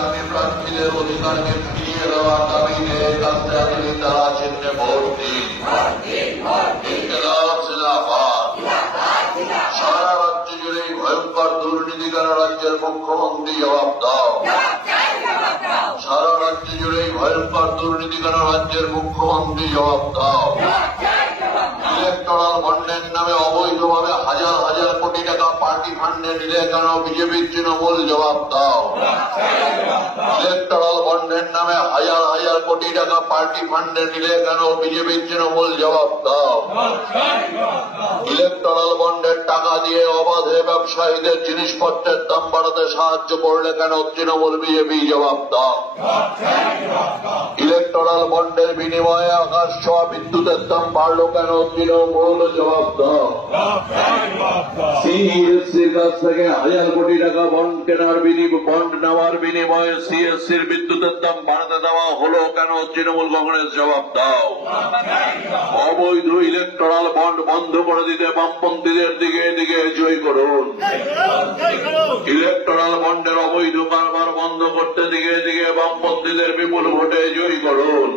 আগামী প্রার্থীদের অধিকারকে ফিরিয়ে দেওয়ার দাবিতে কাস্টাডির তারা চিহ্নে ভোট দিন। ইনকিলাব জিন্দাবাদ। সারা রাজ্য জুড়ে ভয়ঙ্কর দুর্নীতি কেন রাজ্যের মুখ্যমন্ত্রী জবাব দাও। সারা রাজ্য জুড়ে ভয়ঙ্কর দুর্নীতি কেন রাজ্যের মুখ্যমন্ত্রী জবাব দাও। ইলেকটরাল বন্ডের নামে অবৈধভাবে হাজার হাজার কোটি টাকা পার্টি ফান্ডে নিলে কেন বিজেপির তৃণমূল জবাব দাও। ইলেকটরাল বন্ডের নামে হাজার হাজার কোটি টাকা পার্টি ফান্ডে নিলে কেন বিজেপির তৃণমূল জবাব দাও। ইলেকটরাল বন্ডের টাকা দিয়ে অবাধে ব্যবসায়ীদের জিনিসপত্রের দাম বাড়াতে সাহায্য করলে কেন তৃণমূল বিজেপি জবাব দাও। ইলেকটরাল বন্ডের বিনিময়ে আকাশ ছোঁয়া বিদ্যুতের দাম বাড়লো কেন তৃণমূল জবাব দাও। সিএসসির কাছ থেকে হাজার কোটি টাকা বন্ড নেওয়ার বিনিময়ে সিএসসির বিদ্যুতের দাম বাড়াতে দেওয়া হলো কেন তৃণমূল কংগ্রেস জবাব দাও। অবৈধ ইলেকটরাল বন্ড বন্ধ করে দিতে বামপন্থীদের দিকে দিকে জয় করুন। ইলেকটরাল বন্ডের অবৈধ কারবার বন্ধ করতে দিকে দিকে বামপন্থীদের বিপুল ভোটে জয় করুন।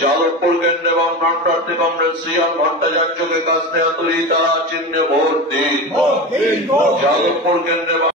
যাদবপুর কেন্দ্রে এবং প্রার্থী কংগ্রেস শ্রীয়াল ভট্টাচার্যকে কাস্টাডির তারা চিহ্নে ভোট দিন। যাদবপুর কেন্দ্রে